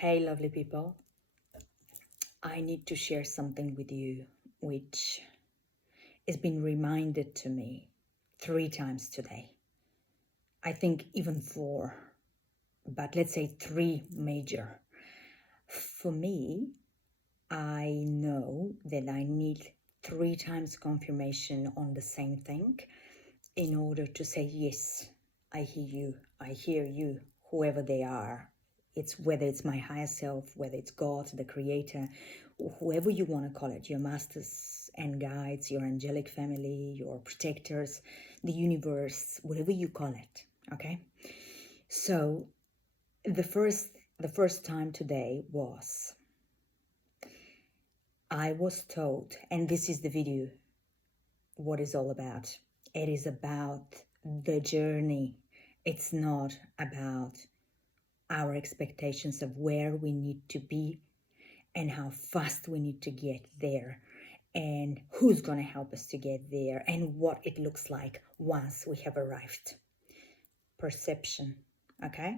Hey, lovely people. I need to share something with you which has been reminded to me 3 times today. I think even 4, but let's say 3 major. For me, I know that I need 3 times confirmation on the same thing in order to say, yes, I hear you, whoever they are. It's whether it's my higher self, whether it's God, the creator, whoever you want to call it, your masters and guides, your angelic family, your protectors, the universe, whatever you call it. Okay. So the first time today was, I was told, and this is the video, what it's all about. It is about the journey. It's not about our expectations of where we need to be and how fast we need to get there and who's going to help us to get there and what it looks like once we have arrived. Perception, okay?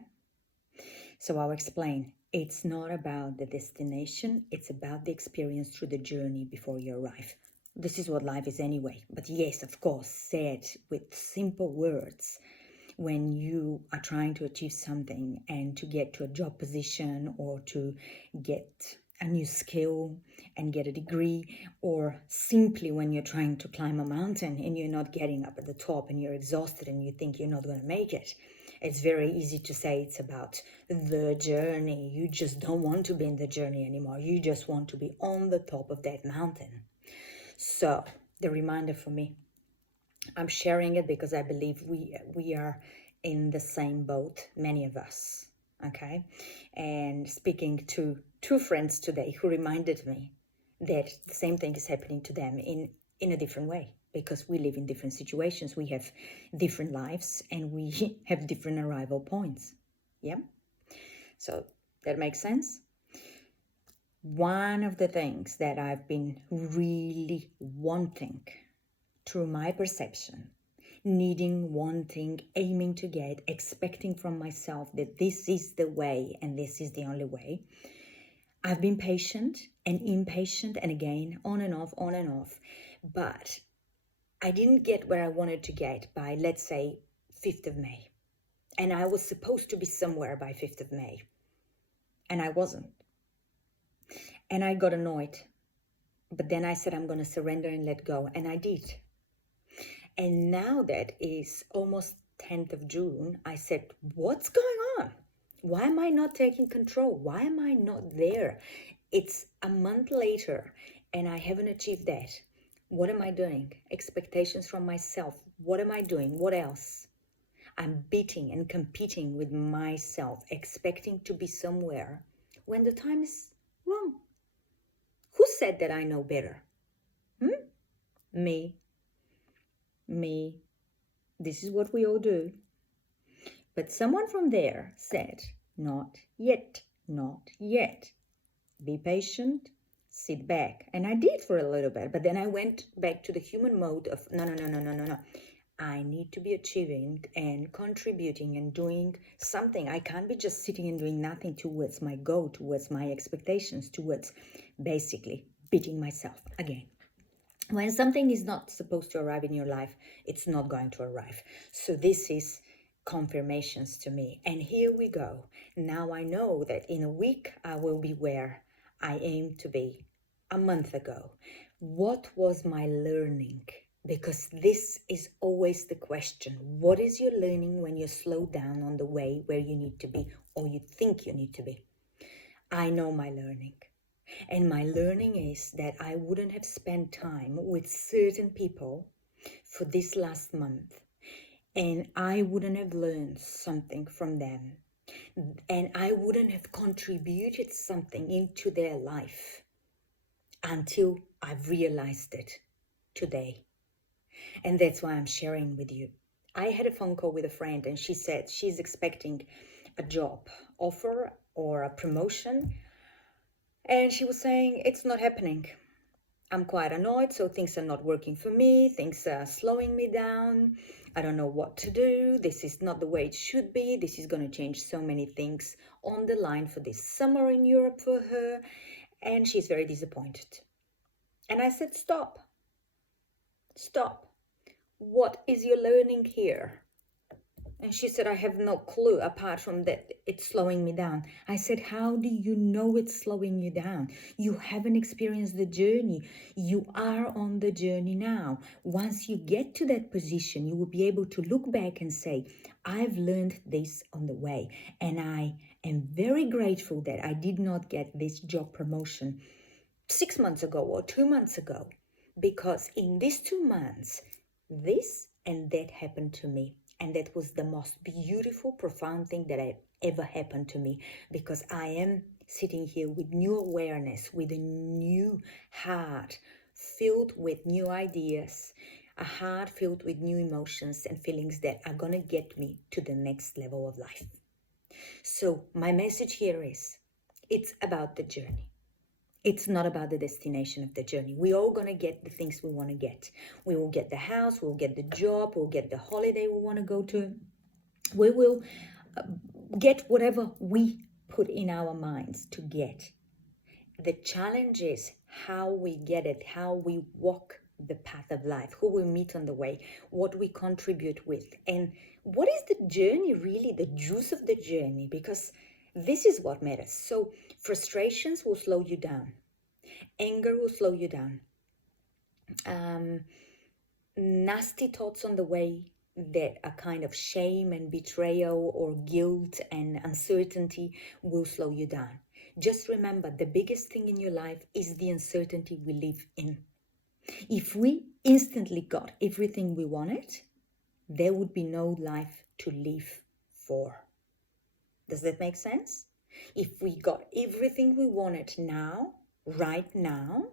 So I'll explain. It's not about the destination, it's about the experience through the journey before you arrive. This is what life is anyway. But yes, of course, said with simple words, when you are trying to achieve something and to get to a job position or to get a new skill and get a degree, or simply when you're trying to climb a mountain and you're not getting up at the top and you're exhausted and you think you're not going to make it, it's very easy to say it's about the journey. You just don't want to be in the journey anymore. You just want to be on the top of that mountain. So the reminder for me, I'm sharing it because I believe we are in the same boat, many of us, okay? And speaking to 2 friends today who reminded me that the same thing is happening to them in a different way, because we live in different situations, we have different lives, and we have different arrival points. Yeah? So that makes sense? One of the things that I've been really wanting through my perception, needing, wanting, aiming to get, expecting from myself that this is the way and this is the only way. I've been patient and impatient and again, on and off, but I didn't get where I wanted to get by, let's say, 5th of May. And I was supposed to be somewhere by 5th of May. And I wasn't. And I got annoyed. But then I said, I'm going to surrender and let go. And I did. And now that is almost 10th of June, I said, what's going on? Why am I not taking control? Why am I not there? It's a month later and I haven't achieved that. What am I doing? Expectations from myself. What am I doing? What else? I'm beating and competing with myself, expecting to be somewhere when the time is wrong. Who said that I know better? Me. This is what we all do. But someone from there said, not yet, not yet. Be patient, sit back. And I did for a little bit, but then I went back to the human mode of no. I need to be achieving and contributing and doing something. I can't be just sitting and doing nothing towards my goal, towards my expectations, towards basically beating myself again. When something is not supposed to arrive in your life, it's not going to arrive. So this is confirmations to me. And here we go. Now I know that in a week I will be where I aim to be a month ago. What was my learning? Because this is always the question. What is your learning when you slow down on the way where you need to be or you think you need to be? I know my learning. And my learning is that I wouldn't have spent time with certain people for this last month. And I wouldn't have learned something from them. And I wouldn't have contributed something into their life until I've realized it today. And that's why I'm sharing with you. I had a phone call with a friend and she said she's expecting a job offer or a promotion. And she was saying, it's not happening. I'm quite annoyed, so things are not working for me. Things are slowing me down. I don't know what to do. This is not the way it should be. This is going to change so many things on the line for this summer in Europe for her. And she's very disappointed. And I said, stop. Stop. What is your learning here? And she said, I have no clue apart from that it's slowing me down. I said, how do you know it's slowing you down? You haven't experienced the journey. You are on the journey now. Once you get to that position, you will be able to look back and say, I've learned this on the way. And I am very grateful that I did not get this job promotion 6 months ago or 2 months ago. Because in these 2 months, this and that happened to me. And that was the most beautiful, profound thing that had ever happened to me, because I am sitting here with new awareness, with a new heart filled with new ideas, a heart filled with new emotions and feelings that are going to get me to the next level of life. So my message here is, it's about the journey. It's not about the destination of the journey. We're all going to get the things we want to get. We will get the house, we'll get the job, we'll get the holiday we want to go to. We will get whatever we put in our minds to get. The challenge is how we get it, how we walk the path of life, who we meet on the way, what we contribute with, and what is the journey really, the juice of the journey, because this is what matters. So frustrations will slow you down. Anger will slow you down. Nasty thoughts on the way that are kind of shame and betrayal or guilt and uncertainty will slow you down. Just remember, the biggest thing in your life is the uncertainty we live in. If we instantly got everything we wanted, there would be no life to live for. Does that make sense? If we got everything we wanted now, right now,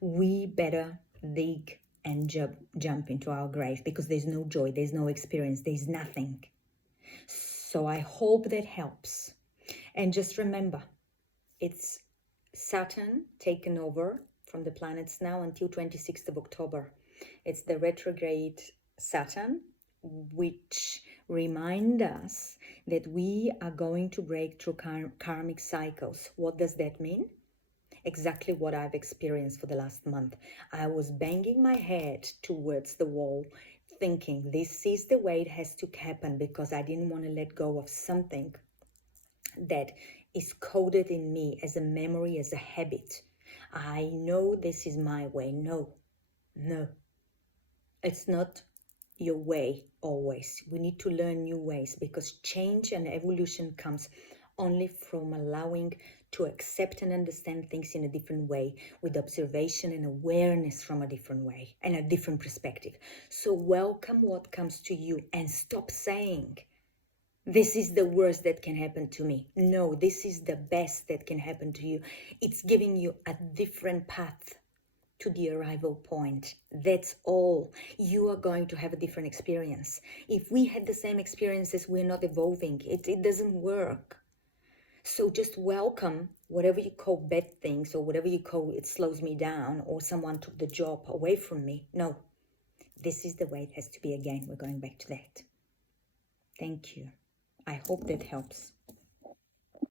we better dig and jump into our grave, because there's no joy, there's no experience, there's nothing. So I hope that helps. And just remember, it's Saturn taken over from the planets now until 26th of October. It's the retrograde Saturn, which remind us that we are going to break through karmic cycles. What does that mean? Exactly what I've experienced for the last month. I was banging my head towards the wall, thinking this is the way it has to happen, because I didn't want to let go of something that is coded in me as a memory, as a habit. I know this is my way. No, it's not your way always. We need to learn new ways, because change and evolution comes only from allowing to accept and understand things in a different way, with observation and awareness from a different way and a different perspective. So welcome what comes to you and stop saying, this is the worst that can happen to me. No, this is the best that can happen to you. It's giving you a different path to the arrival point. That's all. You are going to have a different experience. If we had the same experiences, we're not evolving. It doesn't work. So just welcome whatever you call bad things, or whatever you call it slows me down, or someone took the job away from me. No, this is the way it has to be again. We're going back to that. Thank you. I hope that helps.